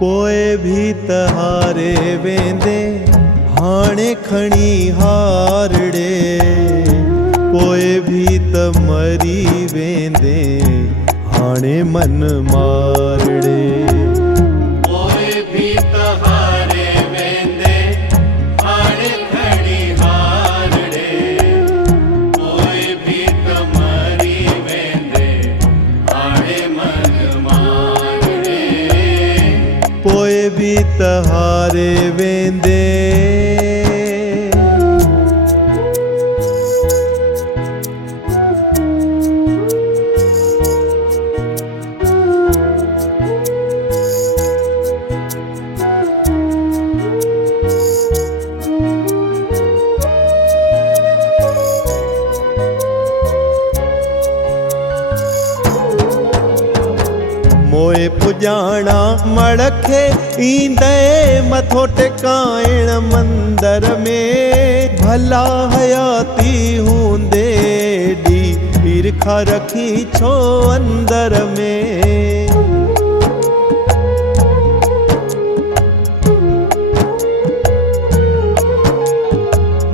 पोए भी तहारे वेंदे हाणे खणी हारड़े, पोए भी त मरी वेंदे हाणे मन मारड़े। पोए भी तहारे वेंदे हाणे खणी हारड़े, पोए भी त मरी वेंदे हाणे मन मारड़े। पोए भी तहारे वेंदे मोए पुजाणा मड़खे ईंदे मथो टिकाइण मंदर में, भला हयाती हूंदे डी ईरखा रखी छो अंदर में।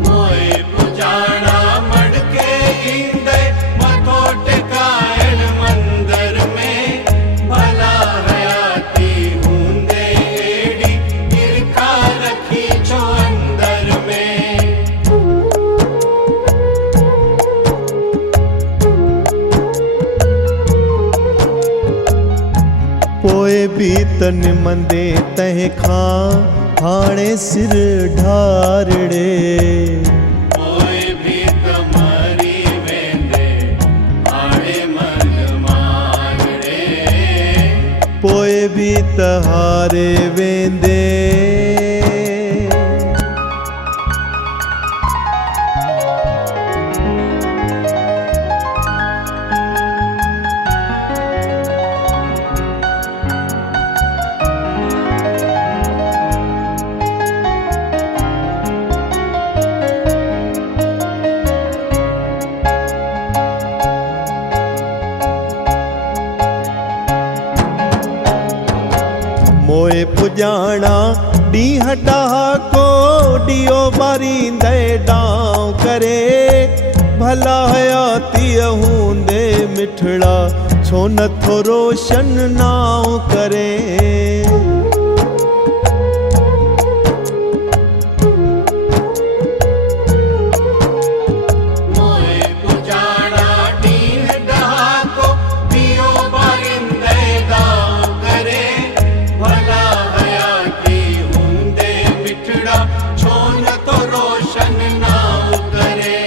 मोए पुजाणा मड़खे ईंदे मथो टिकाइण मंदर में, भला हयाती हूंदे एड़ी ईरखा रखी छो अंदर में। पोए भी त निमंदे तंहिंखां हाणे सिर ढारड़े, पोए भी त मरी वेंदे हाणे मन मारड़े। पोए भी तहारे वेंदे मोए पुजाणा ॾींहं ॾहाको ॾियो ॿारींदे डांव करे, भला हयातीअ हूंदे मिठड़ा छो नथो रोशन नाव करे। मोए पुजाणा ॾींहं ॾहाको ॾियो ॿारींदे डांव करे, भला हयाती हूंदे मिठड़ा छो नथो रोशन नाव करे।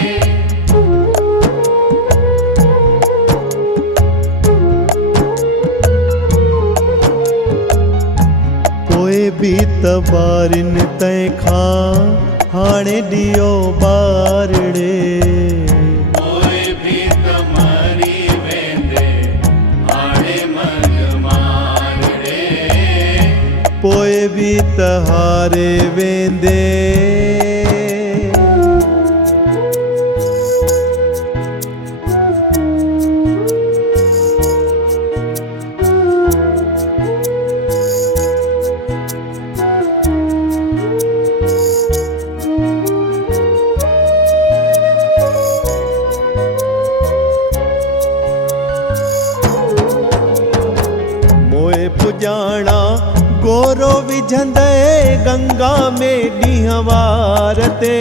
पोए भी त ॿारिन तंहिंखां हाणे ॾियो ॿारड़े, पोए भी त मरी वेंदे हाणे मन मारड़े। पोए भी तहारे वेंदे मोए पुजाणा गोरो विझंदे गंगा में ॾींहं वार ते,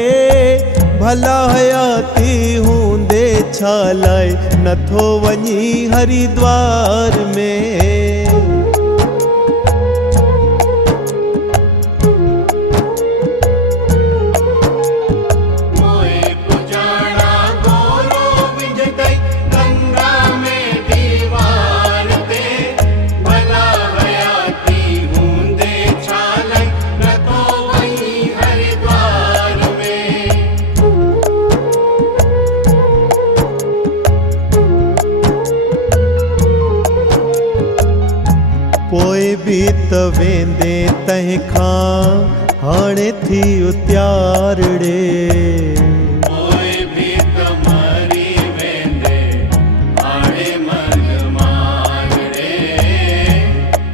भला हयाती हूंदे छा लाइ नथो वञी हरिद्वार में। मोए पुजाणा गोरो विझंदे गंगा में दीवार ते, भला हयाती हूंदे छा लाइ नथो वञी हरिद्वार में। पोए भी त वेंदे तंहिंखां हाणे थी उतियारड़े, पोए भी त मरी वेंदे हाणे मन मारड़े।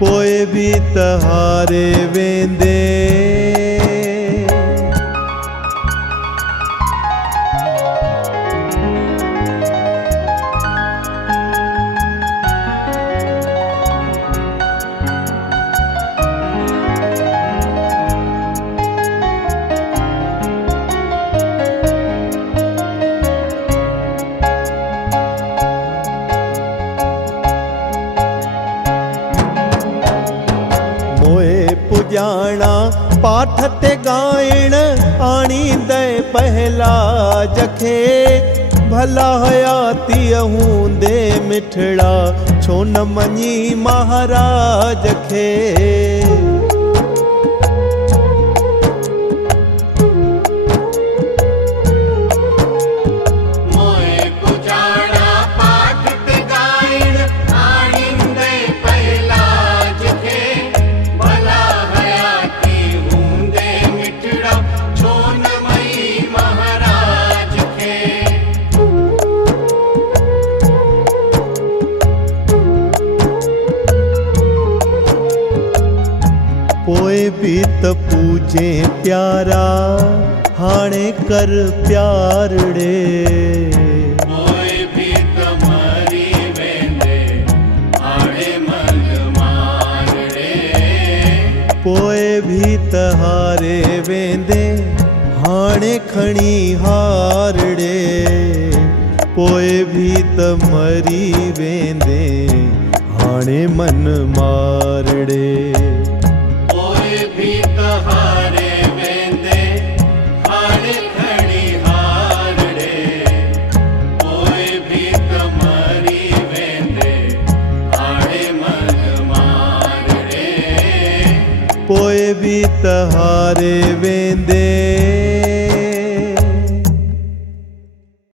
पोए भी तहारे वेंदे। मोए पुजाणा पाठ ते गाइण आणी दे पहला जखे। भला हयाती हूंदे मिठड़ा छो न मञी महाराज खे। मोए पुजाणा पाठ ते गाइण आणींदे पहला जखे। भला हयाती हूंदे मिठड़ा छो न मई महाराज खे। पोए भी त पूजे प्यारा हाणे कर प्यार ड़े। पोइ भी त मरी वेंदे हाणे मन मारड़े। पोए भी त हारे वेंदे हाणे खणी हार ड़े। पोए भी त मरी वेंदे हाणे मन मार ड़े। पोइ भी त हारे वेंदे हाणे खणी हारड़े। पोइ भी त मरी वेंदे हाणे मन मारड़े। पोए भी त हारे वेंदे